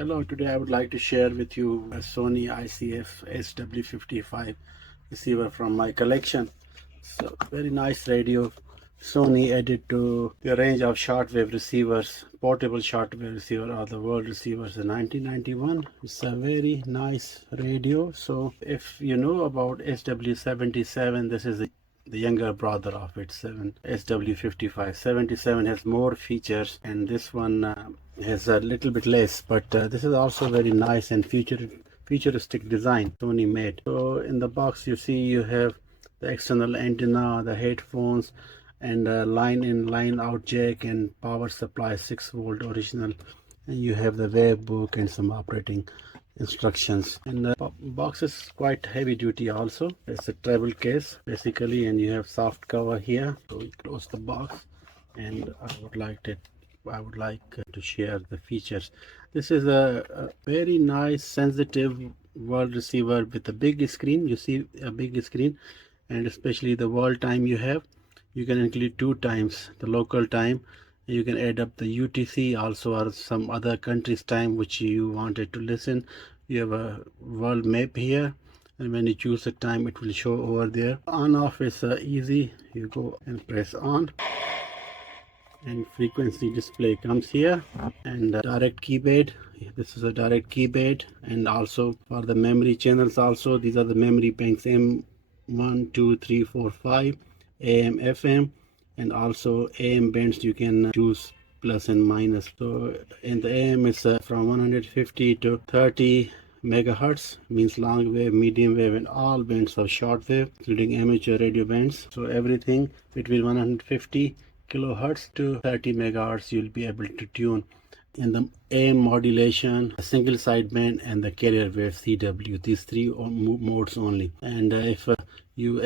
Hello, today I would like to share with you a Sony ICF-SW55 receiver from my collection. So very nice radio. Sony added to the range of shortwave receivers, portable shortwave receiver or the world receivers in 1991. It's a very nice radio. So if you know about SW77, this is the younger brother of it, SW55. 77 has more features and this one has a little bit less, but this is also very nice and futuristic design Sony made. So in the box you see you have the external antenna, the headphones, and a line in line out jack and power supply 6-volt original, and you have the web book and some operating instructions. And the box is quite heavy duty also. It's a travel case basically, and you have soft cover here. So we close the box, and I would like to share the features. This is a very nice sensitive world receiver with a big screen. You see a big screen, and especially the world time you have. You can include 2 times the local time. You can add up the UTC also or some other country's time which you wanted to listen. You have a world map here, and when you choose the time it will show over there. On off is easy. You go and press on, and frequency display comes here, and direct keypad. This is a direct keypad, and also for the memory channels also, these are the memory banks M1 2 3 4 5 AM FM, and also AM bands you can choose plus and minus. So in the AM is from 150 to 30 megahertz, means long wave, medium wave, and all bands of short wave, including amateur radio bands. So everything between 150 kilohertz to 30 megahertz you'll be able to tune. In the AM modulation, a single sideband, and the carrier wave CW, these 3 modes only. And if you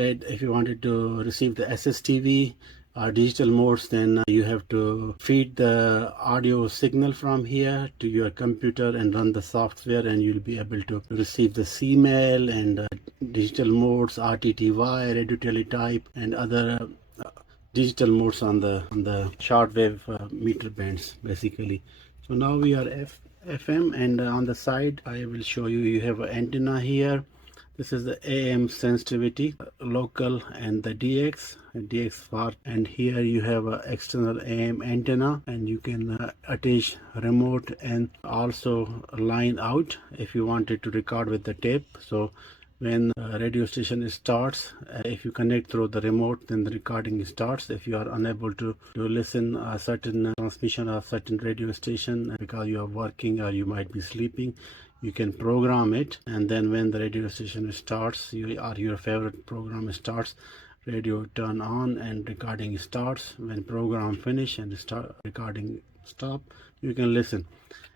wanted to receive the SSTV or digital modes, then you have to feed the audio signal from here to your computer and run the software, and you'll be able to receive the CMAL and digital modes, RTTY, radio teletype, and other digital modes on the shortwave meter bands basically. So now we are FM, and on the side I will show you, you have an antenna here. This is the AM sensitivity, local, and the DX far, and here you have an external AM antenna, and you can attach remote and also line out if you wanted to record with the tape. So when radio station starts, if you connect through the remote, then the recording starts. If you are unable to listen a certain transmission of certain radio station because you are working or you might be sleeping, you can program it, and then when the radio station starts, your favorite program starts, radio turn on and recording starts. When program finish and recording stop, you can listen.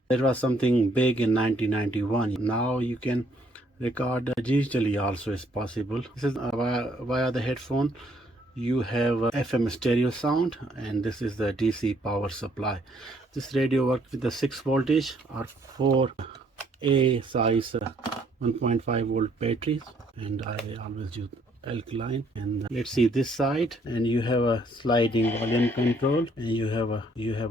There was something big in 1991. Now you can record digitally also is possible. This is via the headphone. You have FM stereo sound, and this is the DC power supply. This radio works with the 6 voltage or 4 A size 1.5 volt batteries, and I always use alkaline. And let's see this side, and you have a sliding volume control, and you have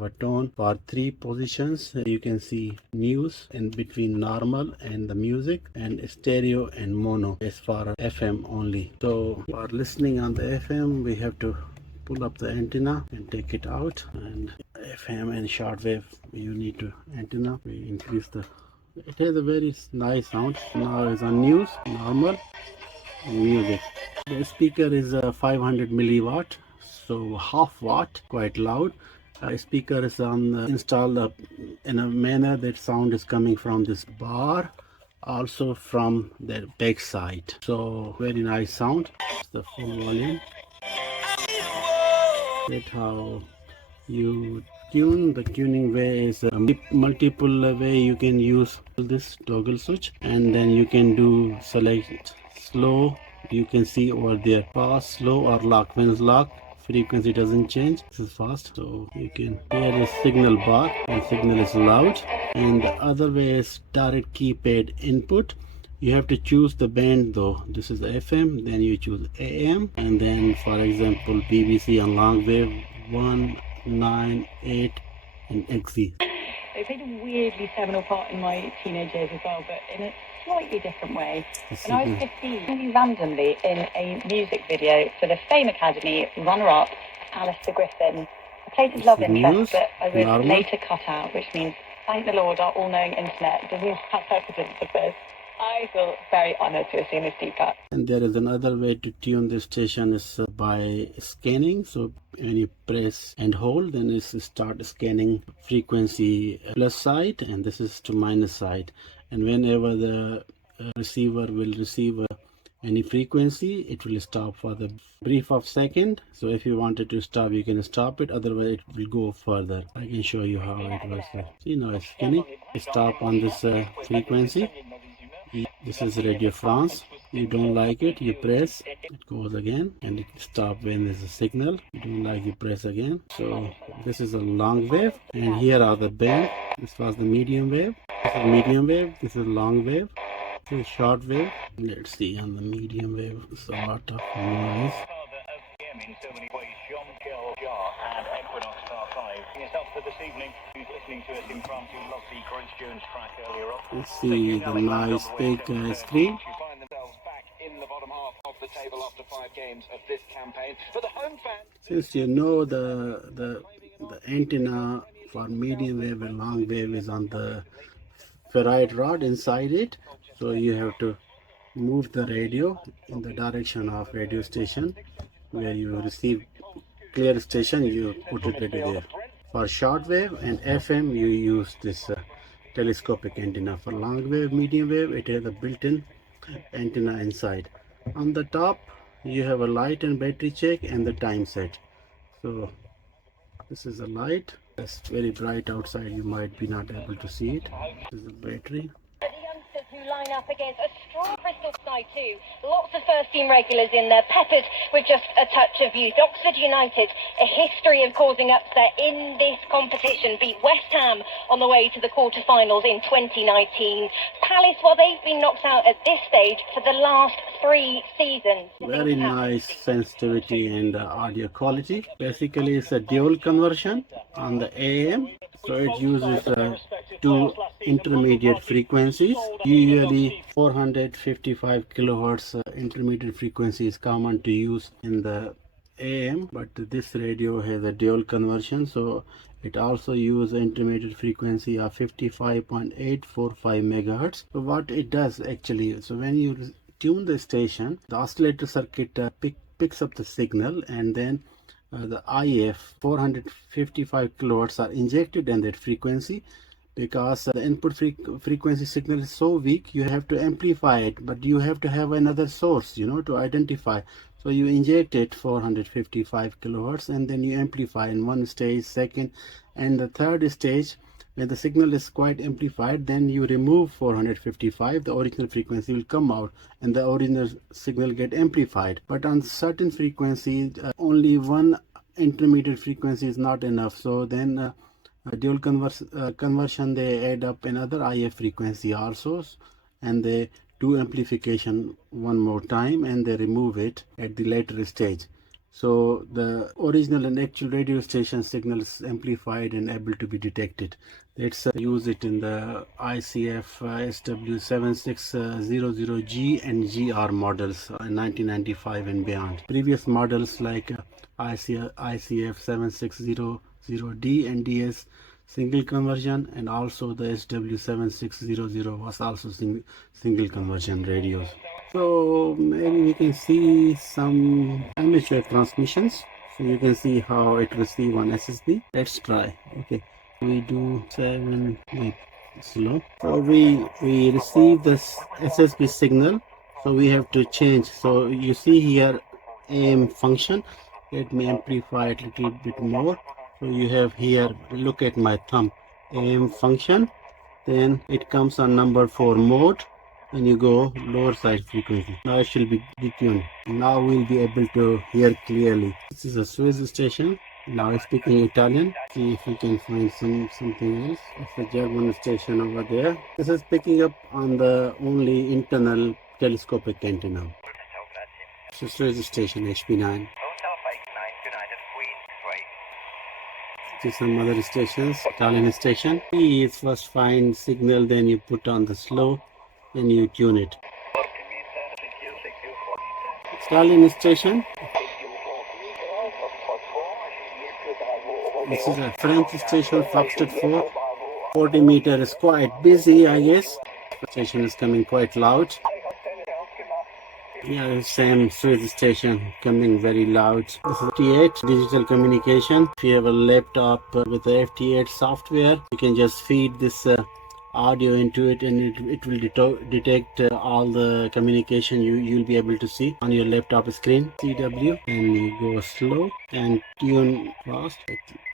a tone for 3 positions. You can see news in between normal and the music, and stereo and mono is for FM only. So for listening on the FM, we have to pull up the antenna and take it out, and FM and shortwave you need to antenna. We increase the, it has a very nice sound. Now is on news, normal, and music. The speaker is 500 milliwatt, so half watt, quite loud. Speaker is installed in a manner that sound is coming from this bar, also from the back side. So very nice sound. It's the full volume. That's how you tune. The tuning way is multiple way. You can use this toggle switch, and then you can do select slow. You can see over there fast, slow, or lock. When it's lock, frequency doesn't change. This is fast, so you can hear a signal bar, and signal is loud. And the other way is direct keypad input. You have to choose the band though. This is FM, then you choose AM, and then for example BBC on long wave 198 and XZ. It played a weirdly seminal part in my teenage years as well, but in a slightly different way. When I was 15, really randomly in a music video for the Fame Academy runner-up, Alistair Griffin, a place of love interest that I would later cut out, which means, thank the Lord, our all-knowing internet doesn't have evidence of this. I feel very honoured to have seen this deep cut. And there is another way to tune the station is by scanning. So when you press and hold, then it start scanning frequency plus side, and this is to minus side. And whenever the receiver will receive any frequency, it will stop for the brief of second. So if you wanted to stop, you can stop it, otherwise it will go further. I can show you how it was. See, now it's scanning. Stop on this frequency. This is Radio France. You don't like it, you press, it goes again, and it stops when there's a signal. You don't like, you press again. So this is a long wave, and here are the band. This was the medium wave. This is medium wave. This is long wave. This is short wave. Let's see on the medium wave. It's a lot of noise. Let's see the nice big screen. Since you know the antenna for medium wave and long wave is on the ferrite rod inside it, so you have to move the radio in the direction of radio station. Where you receive clear station, you put it right there. For shortwave and FM, you use this telescopic antenna. For long wave, medium wave, it has a built-in antenna inside. On the top, you have a light and battery check and the time set. So this is a light. It's very bright outside. You might be not able to see it. This is a battery. Line up against a strong Bristol side too. Lots of first team regulars in there, peppered with just a touch of youth. Oxford United, a history of causing upset in this competition, beat West Ham on the way to the quarter-finals in 2019. Palace, well, they've been knocked out at this stage for the last 3 seasons. Very nice sensitivity and audio quality. Basically, it's a dual conversion on the AM. So it uses 2 intermediate frequencies. Usually 455 kilohertz intermediate frequency is common to use in the AM, but this radio has a dual conversion, so it also uses intermediate frequency of 55.845 megahertz. So what it does actually, so when you tune the station, the oscillator circuit picks up the signal, and then the IF 455 kilohertz are injected in that frequency. Because the input frequency signal is so weak, you have to amplify it, but you have to have another source, to identify. So you inject it 455 kilohertz, and then you amplify in one stage, second, and the third stage. When the signal is quite amplified, then you remove 455, the original frequency will come out and the original signal get amplified. But on certain frequencies, only one intermediate frequency is not enough. So then dual conversion, they add up another IF frequency also, and they do amplification one more time, and they remove it at the later stage. So the original and actual radio station signal is amplified and able to be detected. Let's use it in the ICF-SW55 and GR models in 1995 and beyond. Previous models like ICF-7600D and DS single conversion, and also the SW7600 was also single conversion radios. So maybe we can see some amateur transmissions. So you can see how it receives on SSB. Let's try. Okay, we do 7 slow. So we receive this SSB signal. So we have to change. So you see here AM function. Let me amplify it a little bit more. So you have here, look at my thumb, AM function. Then it comes on number 4 mode, and you go lower side frequency. Now it should be detuned. Now we'll be able to hear clearly. This is a Swiss station. Now it's speaking Italian. See if we can find something else. It's a German station over there. This is picking up on the only internal telescopic antenna. It's a Swiss station, HP9. see some other stations. Stalin station. It's first find signal, then you put on the slow, then you tune it. Stalin station. This is a French station, Foxtrot 4. 40 meter is quite busy, I guess. The station is coming quite loud. Yeah, same Swiss station coming very loud. This is FT8 digital communication. If you have a laptop with the FT8 software, you can just feed this audio into it, and it will detect all the communication you'll be able to see on your laptop screen. CW, and you go slow and tune fast.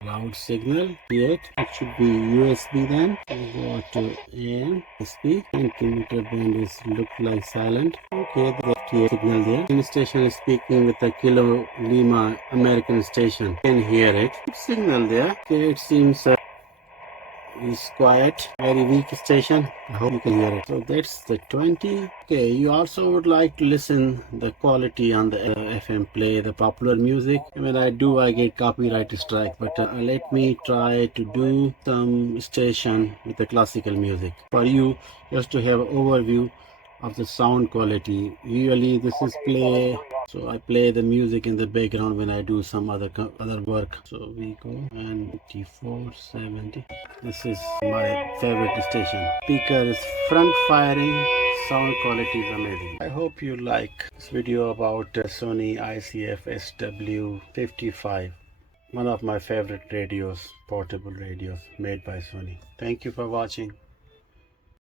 Loud signal. It should be USB then. You go to AM, USB, 90 meter band is look like silent. Okay, the FTA signal there. The station is speaking with a Kilo Lima American station. You can hear it. Signal there. Okay, it seems is quiet, very weak station. I hope you can hear it. So that's the 20. Okay, you also would like to listen the quality on the FM play the popular music. When I do, I get copyright strike, but let me try to do some station with the classical music for you, just to have an overview of the sound quality. Usually this is play, so I play the music in the background when I do some other work. So we go and 5470. This is my favorite station. Speaker is front firing. Sound quality is amazing. I hope you like this video about Sony ICF-SW55. One of my favorite radios, portable radios made by Sony. Thank you for watching.